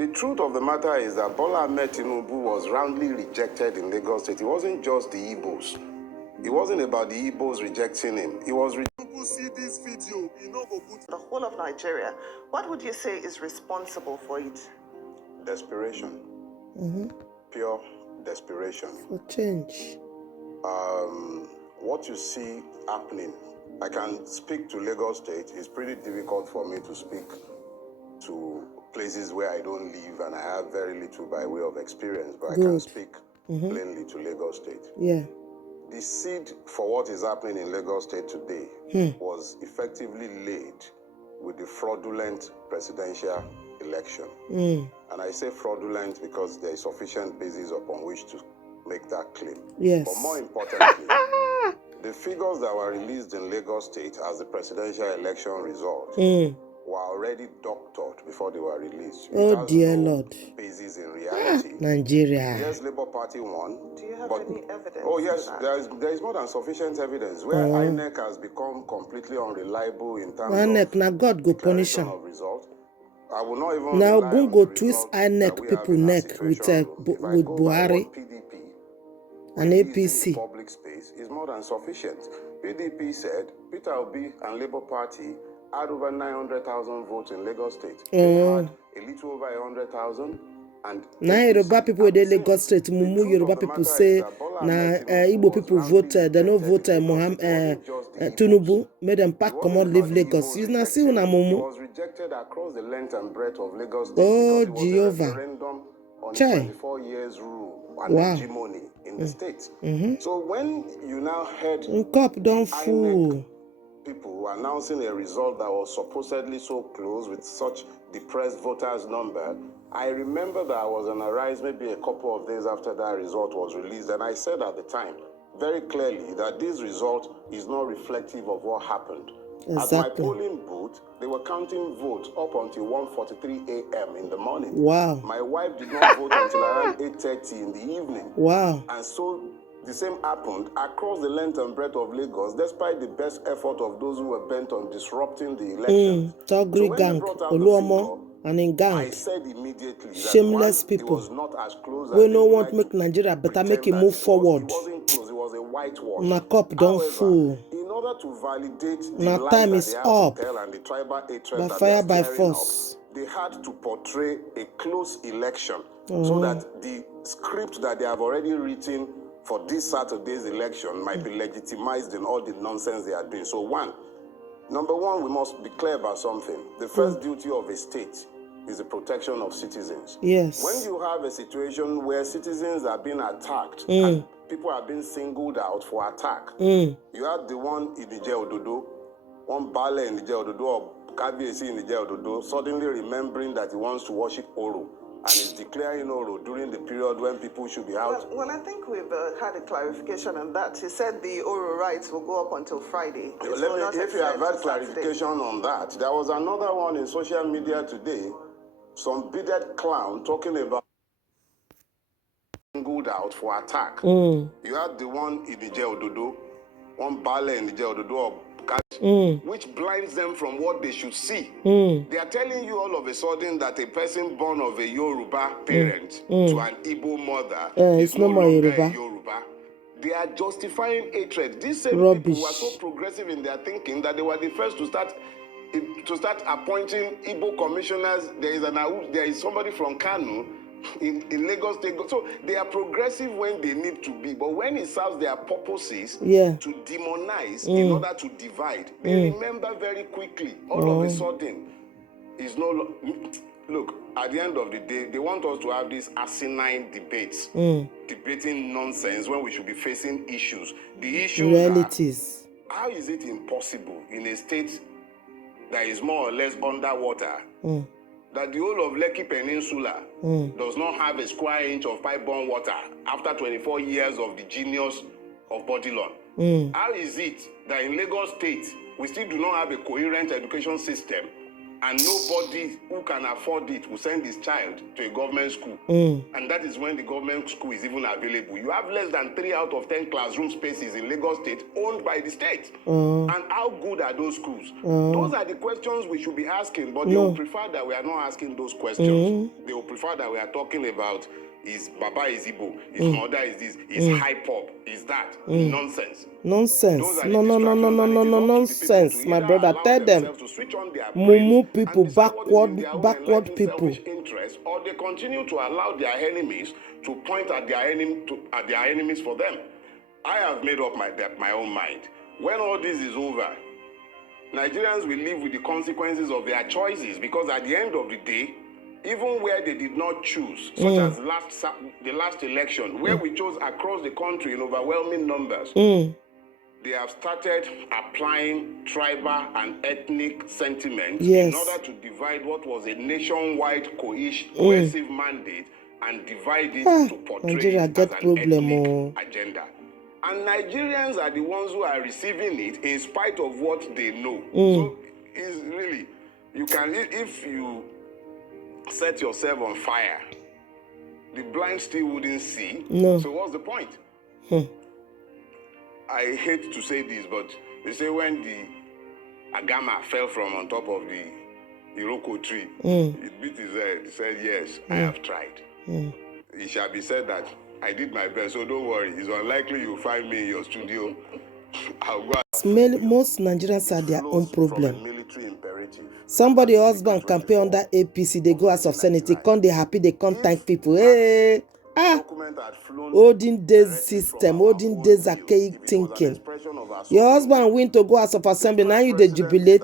The truth of the matter is that Bola Ahmed Tinubu was roundly rejected in Lagos State. It wasn't just the Igbos. It wasn't about the Igbos rejecting him. It was People see this video, the whole of Nigeria. What would you say is responsible for it? Desperation. Pure desperation. For change. What you see happening, I can speak to Lagos State. It's pretty difficult for me to speak to places where I don't live and I have very little by way of experience, but I can speak plainly to Lagos State. Yeah. The seed for what is happening in Lagos State today was effectively laid with the fraudulent presidential election. And I say fraudulent because there is sufficient basis upon which to make that claim. Yes. But more importantly, the figures that were released in Lagos State as the presidential election result were already doctored before they were released. Oh dear Lord. Basis in reality. Nigeria. Yes, Labour Party won. Do you have any evidence? Oh yes, there is more than sufficient evidence where INEC has become completely unreliable in terms INEC, of now God go punish him. result. I will not even now go twist INEC people neck with Buhari and APC. Public space is more than sufficient. PDP said Peter Obi and Labour Party had over 900,000 votes in Lagos State. They had a little over 100,000. And now Yoruba people in Lagos State, Mumu Yoruba people say na Igbo people vote, they no vote Tinubu, made them pack come on leave Lagos. You na see una Mumu. It was rejected across the length and breadth of Lagos State. Oh because it was a referendum on 24 years rule and hegemony in the state. So when you now heard cup don't fool people announcing a result that was supposedly so close with such depressed voters number, I remember that I was on a rise maybe a couple of days after that result was released, and I said at the time very clearly that this result is not reflective of what happened. Exactly. At my polling booth, they were counting votes up until 1:43 a.m. in the morning. Wow. My wife did not vote until around 8:30 in the evening. Wow. And so the same happened across the length and breadth of Lagos, despite the best effort of those who were bent on disrupting the election. Togri gang, Oluomo, and in gang. I said immediately shameless that people. It was not as close we as no want make Nigeria better, make it move forward. It wasn't close, it was a whitewash. Na cup don't fool. In order to validate the na lies time that is they up. To tell and the tribal hatred by that fire by stirring force. Up, they had to portray a close election so that the script that they have already written for this Saturday's election might be legitimized in all the nonsense they are doing. So number one, we must be clear about something. The first duty of a state is the protection of citizens. Yes. When you have a situation where citizens are being attacked and people are being singled out for attack, you had the one in the Ododo, one Bale in the Ododo, or Kabiesi in the Ododo, suddenly remembering that he wants to worship Oro. And is declaring Oro during the period when people should be out. Well, I think we've had a clarification on that. He said the Oro rights will go up until Friday. If you have had clarification on that, there was another one in social media today, some bearded clown talking about singled out for attack. You had the one in the Ododo, one Bale in the Ododo, which blinds them from what they should see. They are telling you all of a sudden that a person born of a Yoruba parent to an Igbo mother is no more Yoruba. They are justifying hatred. These same people were so progressive in their thinking that they were the first to start appointing Igbo commissioners. There is somebody from Kanu in Lagos State. So they are progressive when they need to be, but when it serves their purposes to demonize in order to divide, they remember very quickly. All of a sudden, is no look. At the end of the day, they want us to have these asinine debates, debating nonsense when we should be facing issues. The issues realities. How is it impossible in a state that is more or less underwater? That the whole of Lekki Peninsula does not have a square inch of pipe-borne water after 24 years of the genius of Bodilon? How is it that in Lagos State, we still do not have a coherent education system and nobody who can afford it will send his child to a government school. And that is when the government school is even available. You have less than 3 out of 10 classroom spaces in Lagos State owned by the state. And how good are those schools? Those are the questions we should be asking, but they will prefer that we are not asking those questions. They will prefer that we are talking about his Baba is Igbo, his mother is this, his high pop, is that. Nonsense. Nonsense. No, nonsense, my brother. Tell them. Mumu people, backward people. Interest, or they continue to allow their enemies to point at their enemies for them. I have made up my own mind. When all this is over, Nigerians will live with the consequences of their choices, because at the end of the day, even where they did not choose, such as the last election, where we chose across the country in overwhelming numbers, they have started applying tribal and ethnic sentiment in order to divide what was a nationwide cohesive mandate and divide it to portray Nigeria it as an ethnic agenda. And Nigerians are the ones who are receiving it in spite of what they know. So it's really, you can, if you set yourself on fire, the blind still wouldn't see. So what's the point? I hate to say this, but they say when the agama fell from on top of the Iroko tree, it beat his head. He said, yes, I have tried. It shall be said that I did my best, so don't worry. It's unlikely you'll find me in your studio. I'll go. Most Nigerians are their own problem. Somebody husband campaign under APC, they go out of Senate, they can't, they happy, they can't thank people. Hey, olden days system, olden days archaic thinking. Your husband win to go out of assembly, now you they jubilate.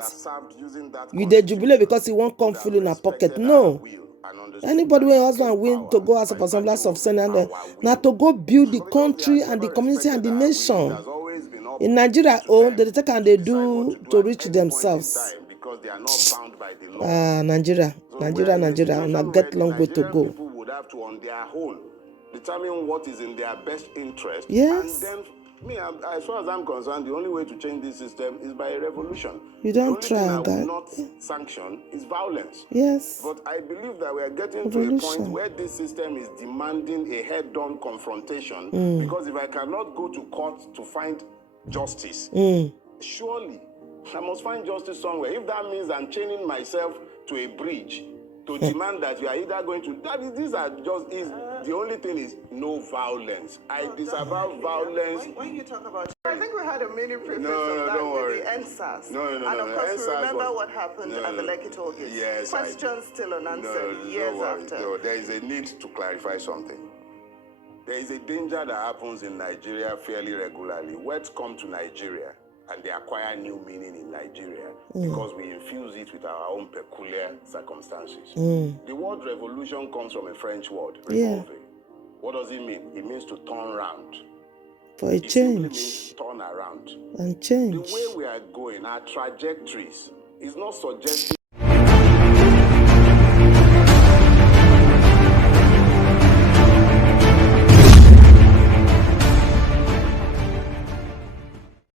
You they jubilate because he won't come full in a pocket. No. Anybody when husband win to go out of assembly, of Senate, now to go build the country and the community and the nation. In Nigeria, they take and they do to reach themselves. Nigeria, now get long way to go. People would have to on their own determine what is in their best interest. Yes. And then, as far as I'm concerned, the only way to change this system is by a revolution. You don't try, guy. guy. Will not sanction is violence. Yes. But I believe that we are getting to a point where this system is demanding a head-on confrontation. Because if I cannot go to court to find justice, surely I must find justice somewhere. If that means I'm chaining myself to a bridge to demand that you are either going to, the only thing is no violence. I disavow violence. When you talk about, I think we had a mini preface don't worry. with the NSAS. No. And of course, we remember what happened at the Lekki toll gate. Yes. Questions still unanswered years after. No, there is a need to clarify something. There is a danger that happens in Nigeria fairly regularly. Words come to Nigeria and they acquire new meaning in Nigeria because we infuse it with our own peculiar circumstances. The word revolution comes from a French word, revolver. What does it mean? It means to turn around. For a change. Turn around. And change. The way we are going, our trajectories, is not suggesting